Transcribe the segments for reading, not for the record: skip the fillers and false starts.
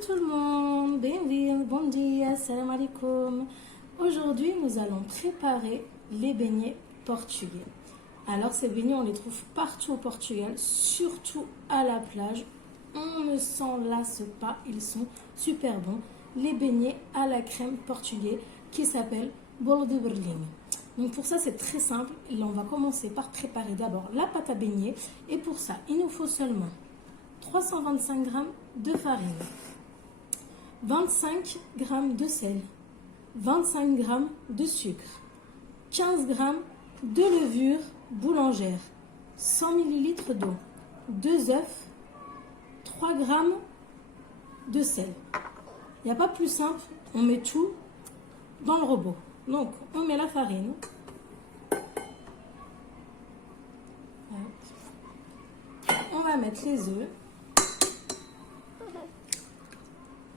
tout le monde, bienvenue, bon dia, salam alaikum. Aujourd'hui, nous allons préparer les beignets portugais. Alors, ces beignets, on les trouve partout au Portugal, surtout à la plage. On ne s'en lasse pas, ils sont super bons. Les beignets à la crème portugais qui s'appellent bolo de Berlim. Donc pour ça, c'est très simple. Là, on va commencer par préparer d'abord la pâte à beignets. Et pour ça, il nous faut seulement 325 g de farine, 25 g de sel, 25 g de sucre, 15 g de levure boulangère, 100 ml d'eau, 2 œufs, 3 g de sel. Il n'y a pas plus simple, on met tout dans le robot. Donc, on met la farine. On va mettre les œufs.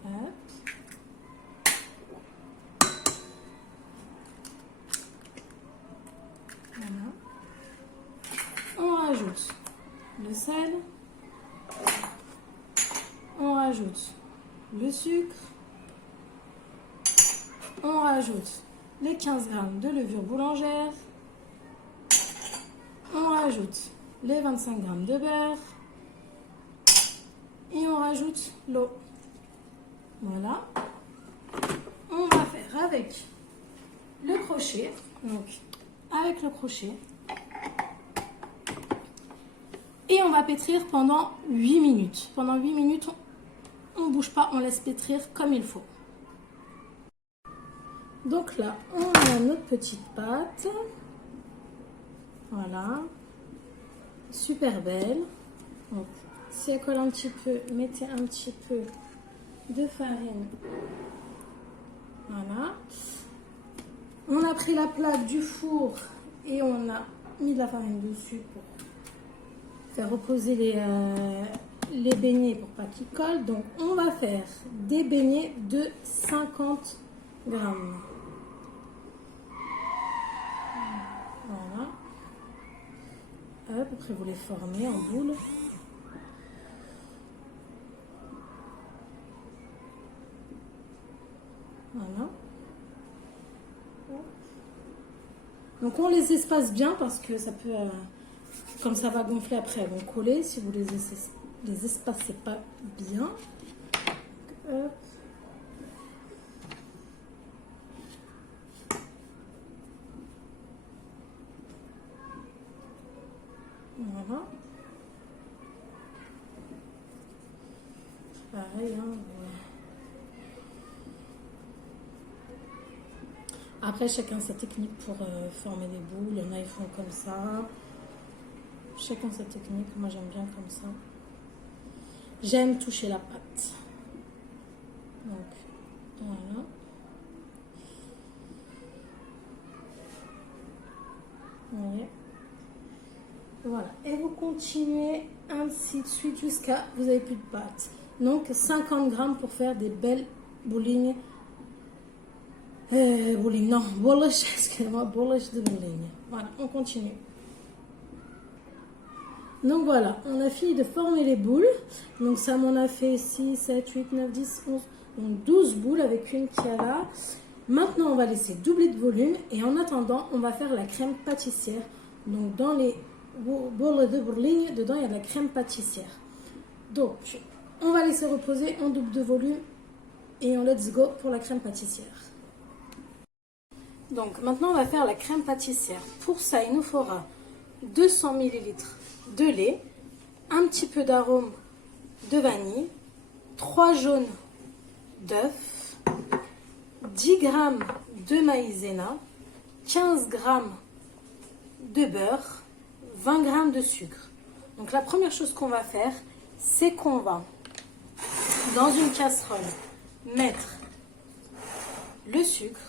Voilà. On rajoute le sel. On rajoute le sucre. On rajoute les 15 g de levure boulangère. On rajoute les 25 g de beurre. Et on rajoute l'eau. Voilà. On va faire avec le crochet. Donc, avec le crochet. Et on va pétrir pendant 8 minutes. Pendant 8 minutes, on ne bouge pas, on laisse pétrir comme il faut. Donc là, on a notre petite pâte. Voilà. Super belle. Donc, si elle colle un petit peu, mettez un petit peu de farine. Voilà. On a pris la plaque du four et on a mis de la farine dessus pour faire reposer les beignets pour pas qu'ils collent. Donc, on va faire des beignets de 50 grammes. Voilà. Hop, après vous les formez en boule. Voilà. Donc on les espace bien parce que ça peut, comme ça va gonfler après, elles vont coller si vous les espacez pas bien. Hop. Voilà. Pareil, hein. Après, chacun sa technique pour former des boules. Il y en a, ils font comme ça. Chacun sa technique. Moi, j'aime bien comme ça. J'aime toucher la pâte. Donc, voilà. Vous voyez ? Voilà. Et vous continuez ainsi de suite jusqu'à vous n'avez plus de pâte. Donc, 50 grammes pour faire des belles boulines. Non, bolas, excusez-moi, bolas de bouline. Voilà, on continue. Donc voilà, on a fini de former les boules. Donc ça m'en a fait 6, 7, 8, 9, 10, 11, donc 12 boules avec une qui est là. Maintenant, on va laisser doubler de volume. Et en attendant, on va faire la crème pâtissière. Donc dans les bolas de bouline, dedans, il y a de la crème pâtissière. Donc, on va laisser reposer, on double de volume. Et on let's go pour la crème pâtissière. Donc maintenant on va faire la crème pâtissière. Pour ça il nous faudra 200 ml de lait, un petit peu d'arôme de vanille, 3 jaunes d'œufs, 10 g de maïzena, 15 g de beurre, 20 g de sucre. Donc la première chose qu'on va faire, c'est qu'on va dans une casserole mettre le sucre,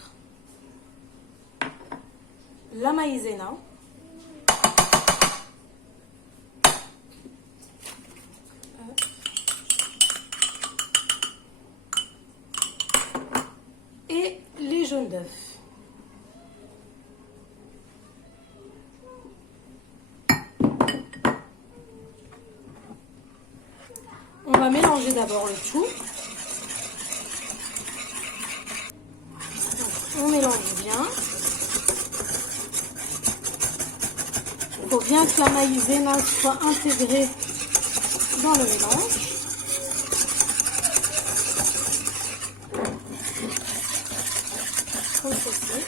la maïzena, et les jaunes d'œufs. On va mélanger d'abord le tout. faut bien que la maïzena soit intégrée dans le mélange. Comme ceci.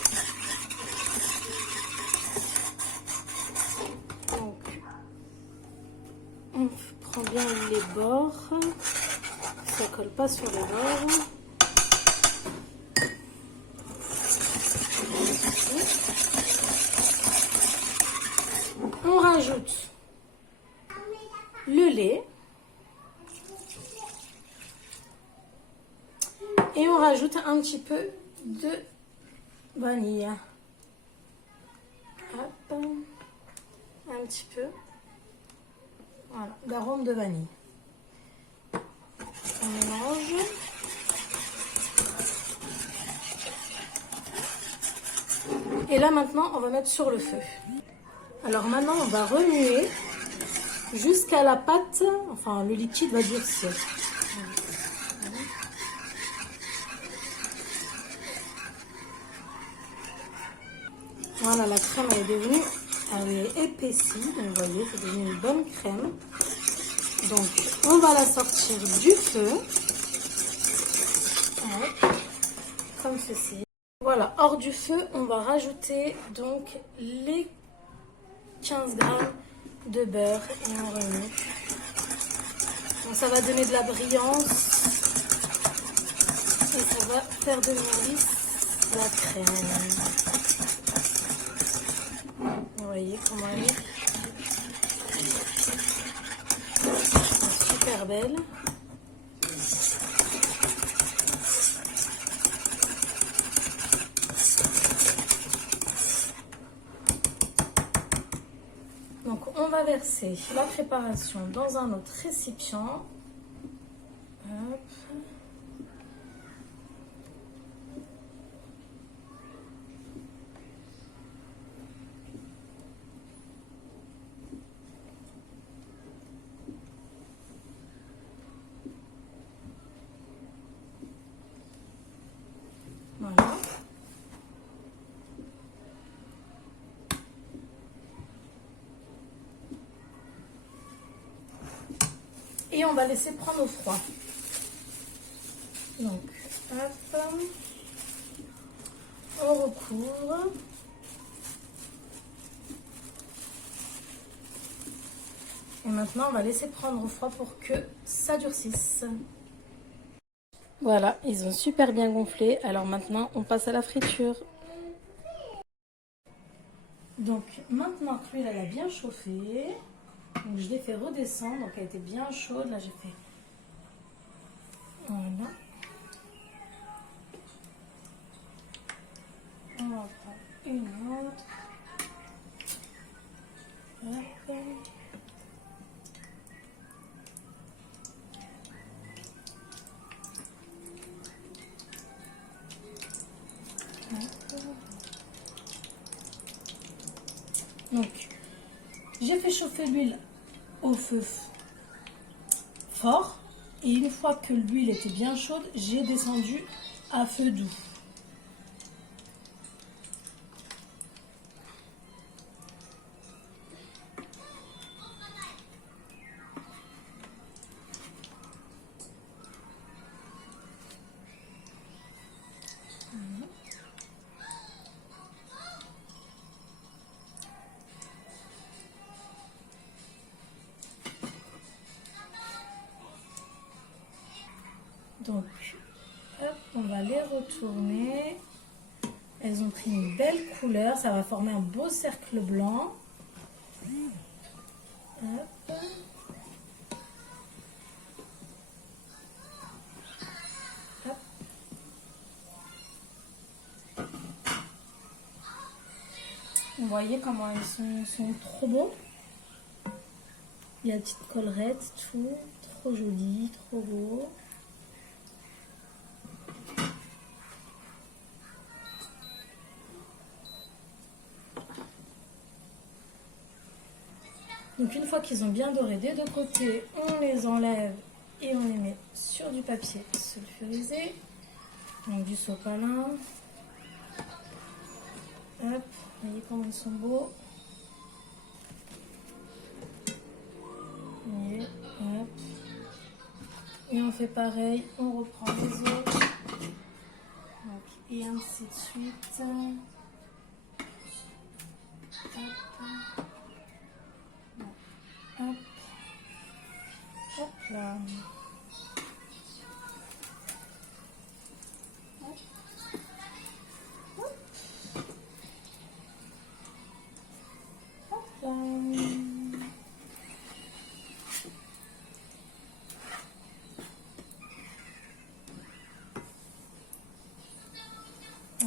Donc, on prend bien les bords, ça ne colle pas sur les bords. On rajoute le lait et on rajoute un petit peu de vanille. Hop. Un petit peu. Voilà, d'arôme de vanille. On mélange. Et là maintenant, on va mettre sur le feu. Alors maintenant, on va remuer jusqu'à la pâte, enfin le liquide va durcir. Voilà, la crème elle est devenue, elle est épaissie, donc vous voyez, c'est devenu une bonne crème. Donc on va la sortir du feu, hop, comme ceci. Voilà, hors du feu, on va rajouter donc les 15 grammes de beurre et on remue. Donc ça va donner de la brillance et ça va faire devenir lisse la crème. Vous voyez comment elle est super belle. Donc on va verser la préparation dans un autre récipient. Hop. Voilà. Et on va laisser prendre au froid. Donc, hop, on recouvre. Et maintenant, on va laisser prendre au froid pour que ça durcisse. Voilà, ils ont super bien gonflé. Alors maintenant, on passe à la friture. Donc maintenant que l'huile elle a bien chauffé, donc je l'ai fait redescendre, donc elle était bien chaude. Là j'ai fait, voilà. On va prendre une autre. Hop. Donc j'ai fait chauffer l'huile au feu fort et une fois que l'huile était bien chaude, j'ai descendu à feu doux. Donc, hop, on va les retourner. Elles ont pris une belle couleur. Ça va former un beau cercle blanc. Hop. Hop. Vous voyez comment ils sont trop beaux. Il y a la petite collerette, tout. Trop joli, trop beau. Donc une fois qu'ils ont bien doré des deux côtés, on les enlève et on les met sur du papier sulfurisé, donc du sopalin. Hop, vous voyez comment ils sont beaux. Et on fait pareil, on reprend les autres. Donc, et ainsi de suite. Hop. Hop. Hop là. Hop. Hop. Hop là.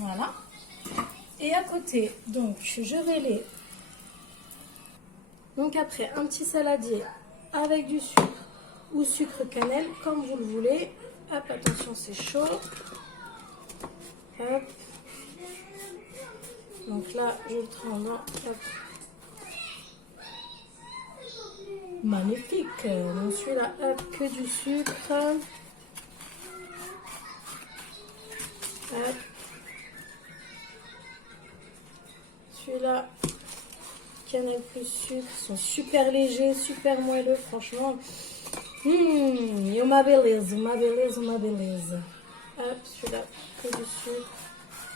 Voilà. Et à côté, donc je vais les... Donc après, un petit saladier avec du sucre ou sucre cannelle, comme vous le voulez. Hop, attention, c'est chaud. Hop. Donc là, je le trempe dans... Hop. Magnifique. Donc celui-là, hop, que du sucre. Hop. Celui-là, cannelle plus sucre, sont super légers, super moelleux, franchement. Et uma beleza, uma beleza, uma beleza. Hop, celui-là, que du sucre.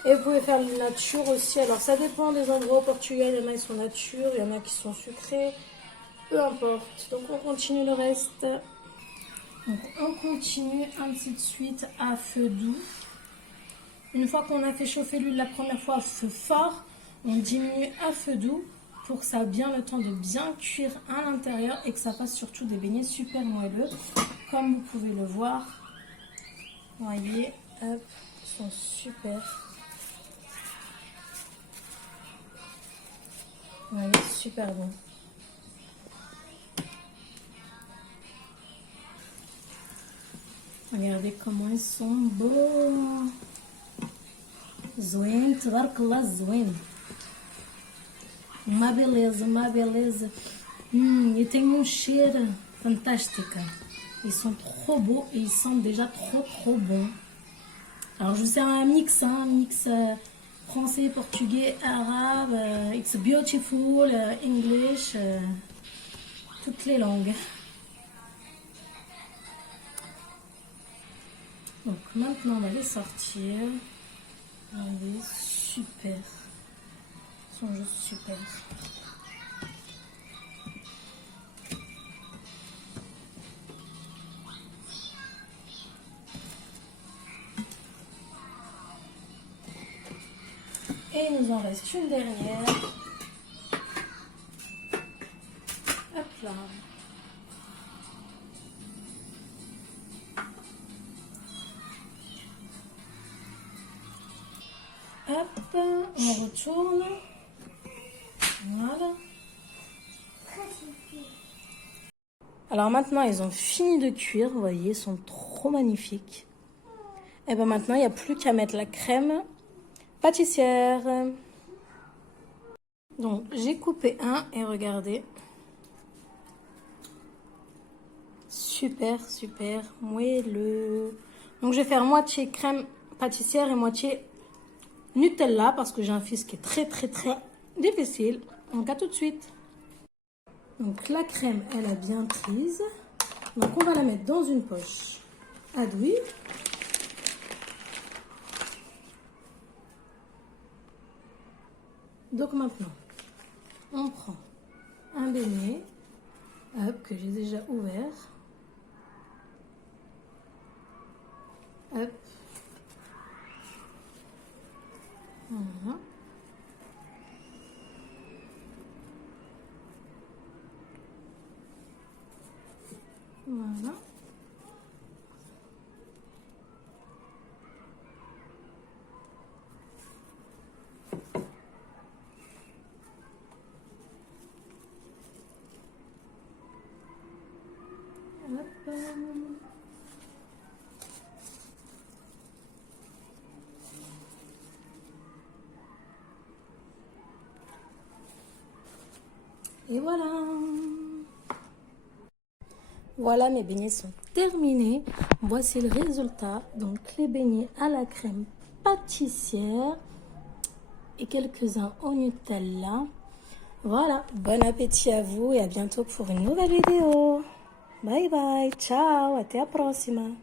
Et vous pouvez faire le nature aussi. Alors, ça dépend des endroits au Portugal. Il y en a qui sont nature, il y en a qui sont sucrés. Peu importe. Donc, on continue le reste. Donc, on continue ainsi de suite à feu doux. Une fois qu'on a fait chauffer l'huile la première fois à feu fort, on diminue à feu doux pour que ça ait bien le temps de bien cuire à l'intérieur et que ça fasse surtout des beignets super moelleux. Comme vous pouvez le voir. Voyez, hop, ils sont super. Voyez, super bon. Regardez comment ils sont beaux. Zoen, tabarakallah, zoen. Uma beleza, uma beleza. E tem um cheiro fantastique. Ils sont trop beaux et ils sentent déjà trop bons. Alors je vous fais un mix français, portugais, arabe, it's beautiful, English, toutes les langues. Donc maintenant on va les sortir. Regardez, super. Ils sont juste super. Et il nous en reste une dernière. Hop là. Hop, on retourne. Voilà. Alors maintenant, ils ont fini de cuire. Vous voyez, ils sont trop magnifiques. Et bien maintenant, il n'y a plus qu'à mettre la crème pâtissière. Donc, j'ai coupé un et regardez. Super, super moelleux. Donc, je vais faire moitié crème pâtissière et moitié Nutella parce que j'ai un fils qui est très difficile. Donc, à tout de suite. Donc, la crème, elle a bien prise. Donc, on va la mettre dans une poche à douille. Donc maintenant, on prend un beignet, hop, que j'ai déjà ouvert, hop, voilà, voilà. Et voilà. Voilà, mes beignets sont terminés. Voici le résultat. Donc, les beignets à la crème pâtissière et quelques-uns au Nutella. Voilà, bon appétit à vous et à bientôt pour une nouvelle vidéo. Bye bye, ciao, até a próxima.